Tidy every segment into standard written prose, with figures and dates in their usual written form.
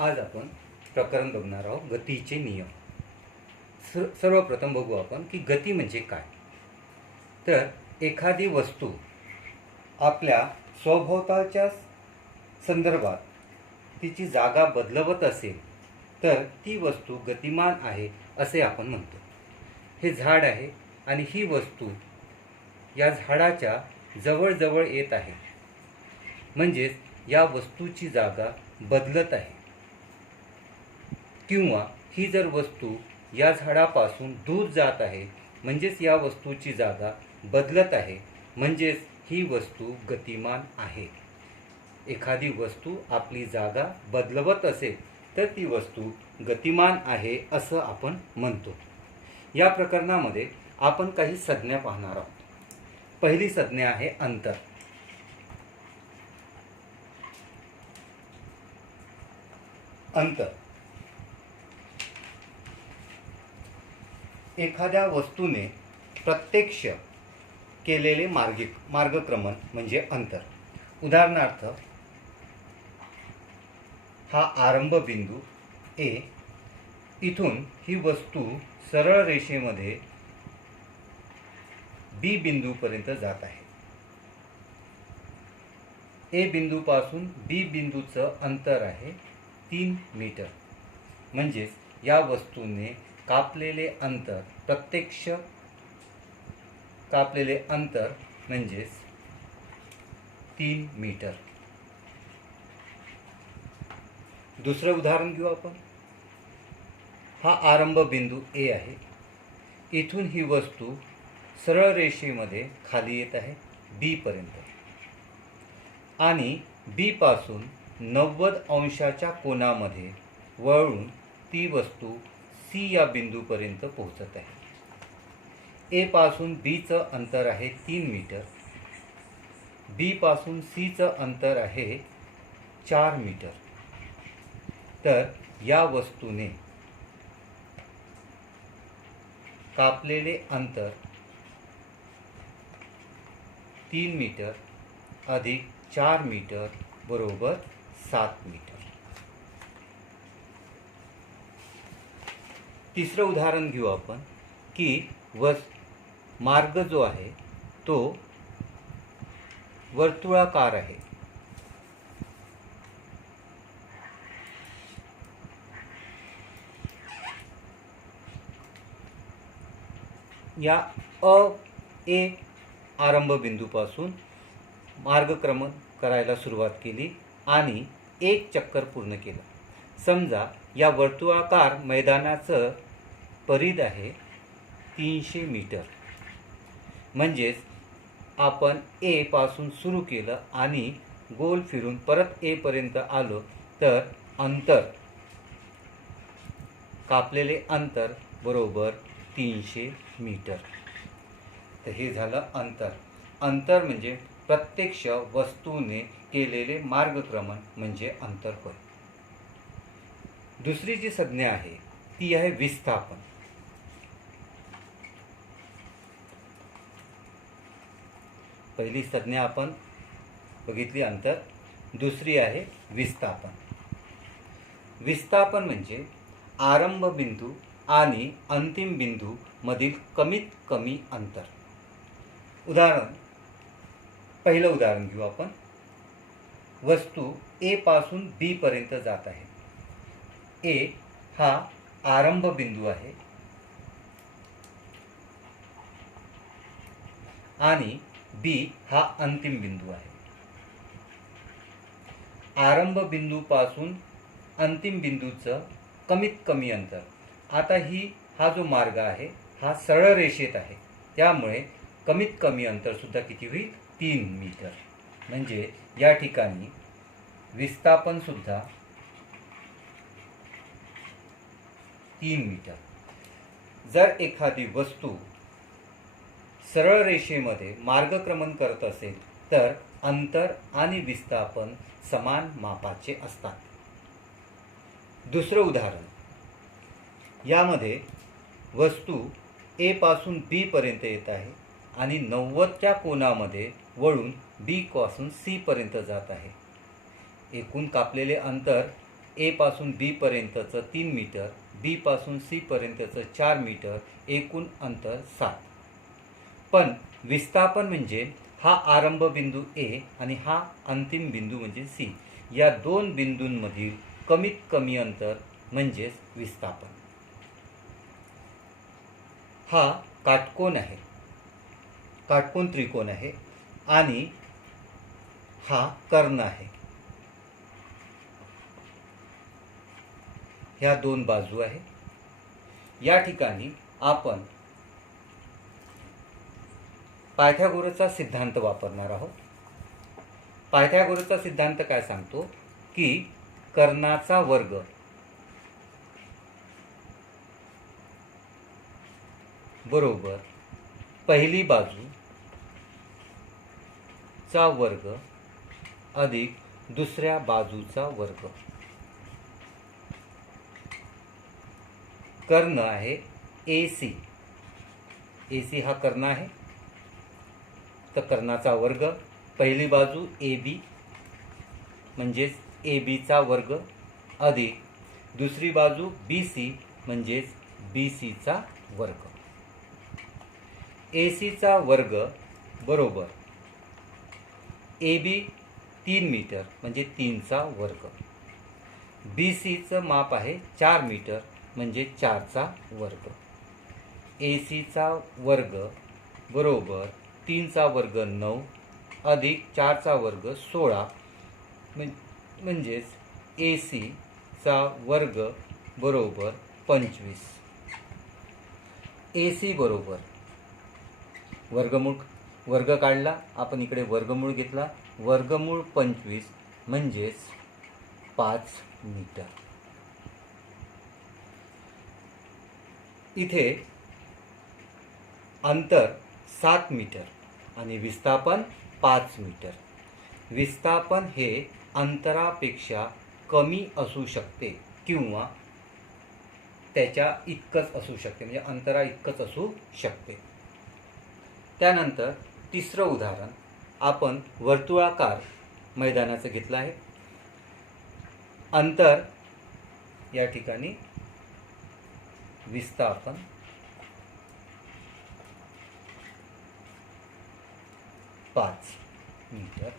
आज आपण प्रकरण बघणार आहोत गतीचे नियम. सर्वप्रथम बघू आपण की गती म्हणजे काय. तर एखादी वस्तू आपल्या सभोवतालच्या संदर्भात तिची जागा बदलवत असेल तर ती वस्तू गतिमान आहे असे आपण म्हणतो. हे झाड आहे आणि ही वस्तू या झाडाच्या जवळजवळ येत आहे, म्हणजेच या वस्तूची जागा बदलत आहे. किंवा ही जर वस्तू या झाडापासून दूर जात आहे, म्हणजेच या वस्तूची जागा बदलत आहे, म्हणजेच ही वस्तू गतिमान आहे. एखादी वस्तू आपली जागा बदलवत असेल तर ती वस्तू गतिमान आहे असं आपण म्हणतो. या प्रकरणामध्ये आपण काही संज्ञा पाहणार आहोत. पहिली संज्ञा आहे अंतर. अंतर एखाद्या वस्तूने प्रत्यक्ष केलेले मार्गक्रमण म्हणजे अंतर. उदाहरणार्थ, हा आरंभ बिंदू ए, इथून ही वस्तू सरळ रेषेमध्ये बी बिंदूपर्यंत जात आहे. ए बिंदूपासून बी बिंदूचं अंतर आहे 3 मीटर. म्हणजेच या वस्तूने कापलेले अंतर, प्रत्यक्ष कापलेले अंतर म्हणजेच 3 मीटर. दुसरं उदाहरण घेऊ आपण. हा आरंभ बिंदू ए आहे. इथून ही वस्तू सरळ रेषेमध्ये खाली येत आहे बी पर्यंत आणि बी पासून 90 अंशाच्या कोनामध्ये वळून ती वस्तू सी या बिंदूपर्यंत पोहोचत आहे. ए पासून बीचं अंतर आहे 3 मीटर. बी पासून सीचं अंतर आहे 4 मीटर. तर या वस्तूने कापलेले अंतर 3 मीटर अधिक 4 मीटर बरोबर 7 मीटर. तिसरं उदाहरण घेऊ आपण की मार्ग जो आहे तो वर्तुळाकार आहे. या ए आरंभ बिंदूपासून मार्गक्रमण करायला सुरुवात केली आणि एक चक्कर पूर्ण केलं. समजा या वर्तुळाकार मैदानाचं परिघ आहे 300 मीटर. म्हणजेच आपण ए पासून सुरू केलं आणि गोल फिरून परत ए पर्यंत आलो तर अंतर, कापलेले अंतर बरोबर 300 मीटर. तर हे झालं अंतर. अंतर म्हणजे प्रत्यक्ष वस्तूने केलेले मार्गक्रमण म्हणजे अंतर होय. दुसरी जी संज्ञा आहे ती आहे विस्थापन. पहिली संज्ञा आपण बघितली अंतर, दुसरी आहे विस्थापन. विस्थापन म्हणजे आरंभ बिंदू आणि अंतिम बिंदू मधील कमीत कमी अंतर. पहिलं उदाहरण घेऊ आपण. वस्तू ए पासून बी पर्यंत जात आहे. ए हा आरंभ बिंदू आहे आणि बी हा अंतिम बिंदू आहे. आरंभ बिंदूपासून अंतिम बिंदूचं कमीत कमी अंतर. आता हा जो मार्ग आहे हा सरळ रेषेत आहे, त्यामुळे कमीत कमी अंतर सुद्धा किती होईल? 3 मीटर. म्हणजे या ठिकाणी विस्थापन सुद्धा 3 मीटर. जर एखादी वस्तू सरळ रेषेमध्ये मार्गक्रमण करत असेल तर अंतर आणि विस्थापन समान मापाचे असतात. दुसरं उदाहरण. यामध्ये वस्तू ए पासून बी पर्यंत येत आहे आणि 90च्या कोनामध्ये वळून बी पासून सी पर्यंत जात आहे. एकूण कापलेले अंतर ए पासून बी पर्यंतचं 3 मीटर, बी पासून सी पर्यंतचं 4 मीटर, एकूण अंतर 7. पण विस्थापन म्हणजे हा आरंभ बिंदू ए आणि हा अंतिम बिंदू म्हणजे सी, या दोन बिंदूंमधील कमीत कमी अंतर म्हणजेच विस्थापन. हा काटकोन आहे, काटकोन त्रिकोण आहे आणि हा कर्ण आहे. ह्या दोन बाजू आहे. या ठिकाणी आपण पायथागोरसचा सिद्धांत वापरणार आहोत. पायथागोरसचा सिद्धांत काय सांगतो की कर्णाचा वर्ग बरोबर पहिली बाजूचा वर्ग अधिक दुसऱ्या बाजूचा वर्ग. कर्ण आहे AC, AC हा कर्ण आहे. तर कर्णाचा वर्ग पहिली बाजू AB म्हणजेच ABचा वर्ग अधिक दुसरी बाजू BC म्हणजेच BCचा वर्ग. ACचा वर्ग बरोबर AB 3 मीटर म्हणजे 3चा वर्ग. BCचं माप आहे 4 मीटर म्हणजे 4चा वर्ग. ACचा वर्ग बरोबर 3चा वर्ग 9 अधिक 4चा वर्ग 16 म्हणजेच ACचा वर्ग बरोबर 25. AC बरोबर वर्ग काढला आपण, इकडे वर्गमूळ घेतला, वर्गमूळ 25 म्हणजेच 5 मीटर. इथे अंतर 7 मीटर आणि विस्थापन 5 मीटर. विस्थापन हे अंतरापेक्षा कमी असू शकते किंवा त्याच्या इतकंच असू शकते, म्हणजे अंतरा इतकंच असू शकते. त्यानंतर तिसरं उदाहरण आपण वर्तुळाकार मैदानाचं घेतलं आहे. अंतर या ठिकाणी विस्थापन 5 मीटर.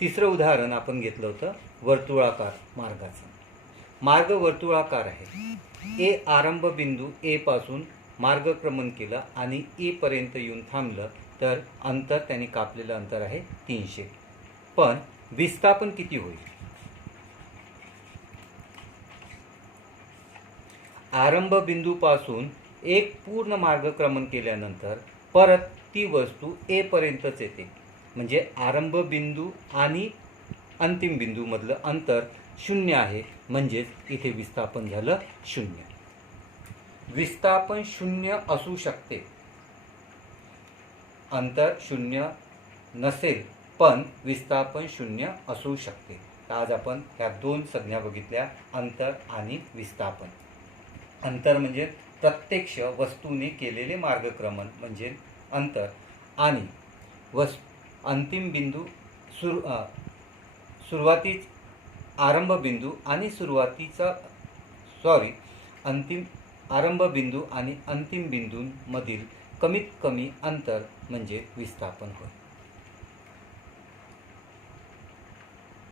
तिसरं उदाहरण आपण घेतलं होतं वर्तुळाकार मार्गाचं. मार्ग वर्तुळाकार आहे. ए आरंभ बिंदू ए पासून मार्गक्रमण केलं आणि E पर्यंत येऊन थांबलं तर अंतर त्यांनी कापलेलं अंतर आहे 300. पण विस्थापन किती होईल? आरंभ बिंदूपासून एक पूर्ण मार्गक्रमण केल्यानंतर परत ती वस्तू ए पर्यंतच येते, म्हणजे आरंभ बिंदू आणि अंतिम बिंदू मधलं अंतर 0 आहे, म्हणजेच इथे विस्थापन झालं 0. विस्थापन 0 असू शकते, अंतर 0 नसेल पण विस्थापन 0 असू शकते. आज आपण ह्या दोन संज्ञा बघितल्या, अंतर आणि विस्थापन. अंतर म्हणजे प्रत्यक्ष वस्तूने केलेले मार्गक्रमण म्हणजे अंतर, आणि अंतिम बिंदू सुरुवातीच आरंभ बिंदू आणि आरंभ बिंदू आणि अंतिम बिंदूंमधील कमीत कमी अंतर म्हणजे विस्थापन होय.